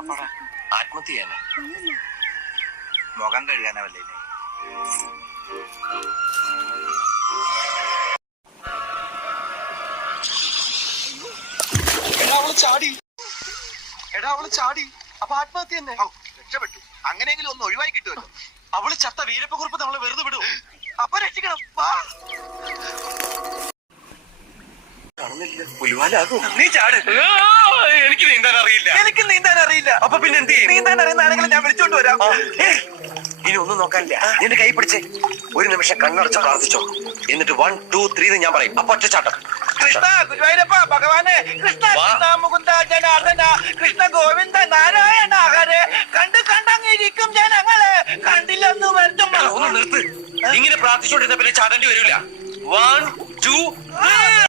ആത്മഹത്യ ചെയ്യാനോ? മുഖം കഴുകാനല്ലേ? അവള് ചാടി അപ്പൊ ആത്മഹത്യ തന്നെ. രക്ഷപ്പെട്ടു. അങ്ങനെയെങ്കിലും ഒന്ന് ഒഴിവായി കിട്ടുമല്ലോ. അവള് ചത്ത വീരപ്പക്കുറിപ്പ് നമ്മളെ വെറുതെ വിടും. അപ്പൊ രക്ഷിക്കണം. നീ ചാട്. എനിക്ക് നീന്താൻ അറിയില്ല. എനിക്ക് നീന്താൻ അറിയില്ല. അപ്പൊ പിന്നെ എന്ത് ചെയ്യും? നീന്താൻ അറിയുന്ന ആരെങ്കിലും ഞാൻ വിളിച്ചോണ്ട് വരാം. ഇനി ഒന്നും നോക്കാനില്ല. എന്റെ കൈ പിടിച്ചേ ഒരു നിമിഷം കണ്ണടച്ച് പ്രാർത്ഥിച്ചോ. എന്നിട്ട് 1 2 3 ഞാൻ പറയും. അപ്പൊ ഒറ്റച്ചാട്ടം. കൃഷ്ണ ഗുരുവായൂരപ്പ ഭഗവാനെ, കൃഷ്ണ കൃഷ്ണ മുകുന്ദ ജനാർദ്ദന, കൃഷ്ണ ഗോവിന്ദ നാരായണ ഹരേ. കണ്ടങ്ങിരിക്കും ജനങ്ങളെ, കണ്ടില്ലെന്ന് വരുത്തും. ഒന്ന് നിർത്ത്. ഇങ്ങനെ പ്രാർത്ഥിച്ചോണ്ടിരുന്ന പിന്നെ ചാടേണ്ടി വരില്ല. 1 2 3